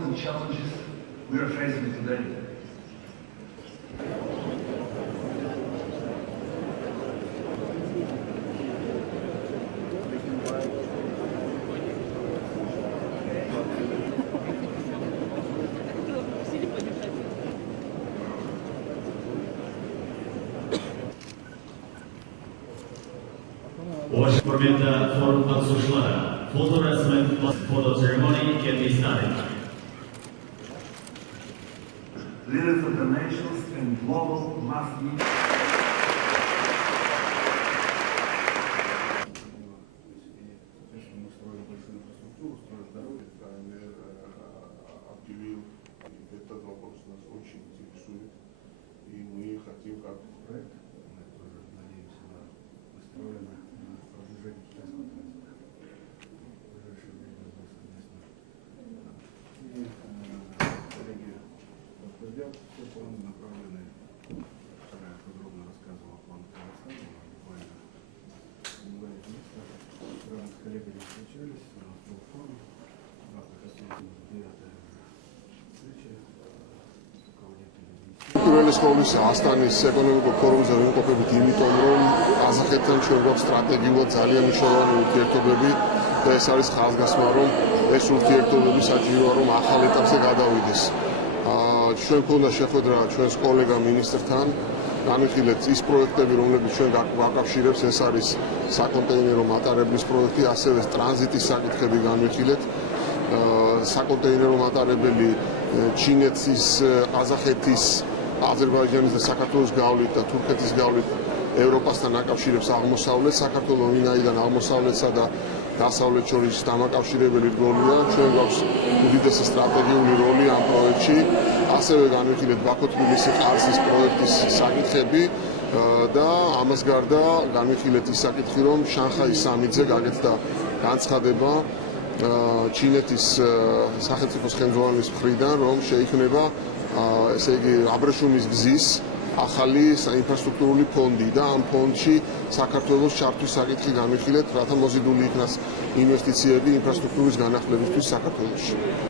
important challenges we are facing today. Permit for Patsushwara. Photo arrangement for the ceremony can be started. Leaders of the nations and global mass media. Все планы направлены, вторая подробно рассказывала план Казахстана, буквально бывает место. Вчера мы с коллегами встречались, у нас был форум, в рамках 9-я встреча руководителей. პირველი სკოლის ასტანის ეკონომიკურ ფორუმზე ვიმყოფებით იმიტომ, რომ ყაზახეთთან ჩვენ გვაქვს სტრატეგიულად ძალიან მნიშვნელოვანი ურთიერთობები და ეს არის ხაზგასმა, რომ ეს ურთიერთობები საჭიროა, რომ ახალ ეტაპზე გადავიდეს. ჩვენ გვქონდა შეხვედრა ჩვენს კოლეგა მინისტრთან, განვიხილეთ ის პროექტები, რომლებიც ჩვენ გვაკავშირებს, ეს არის საკონტეინერო მატარებლის პროექტი, ასევე ტრანზიტის საკითხები განვიხილეთ. საკონტეინერო მატარებელი ჩინეთის, ყაზახეთის, აზერბაიჯანის და საქართველოს გავლით და თურქეთის გავლით ევროპასთან აკავშირებს აღმოსავლეთს, საქართველო ვინაიდან აღმოსავლეთსა და დასავლეთ შორის დამაკავშირებელი როლია, ჩვენ გვაქვს უდიდესი სტრატეგიული როლი ამ პროექტში. ასევე განვიხილეთ ბაქო-თბილისი ყარსის პროექტის საკითხები და ამას გარდა განვიხილეთ ის საკითხი, რომ შანხაის სამიტზე გაკეთდა განცხადება ჩინეთის სახელმწიფოს ხელმძღვანელის მხრიდან, რომ შეიქმნება ესე იგი აბრეშუმის გზის ახალი საინფრასტრუქტურული ფონდი და ამ ფონდში საქართველოს ჩართვის საკითხი განვიხილეთ, რათა მოზიდული იქნას ინვესტიციები ინფრასტრუქტურის განახლებისთვის საქართველოში.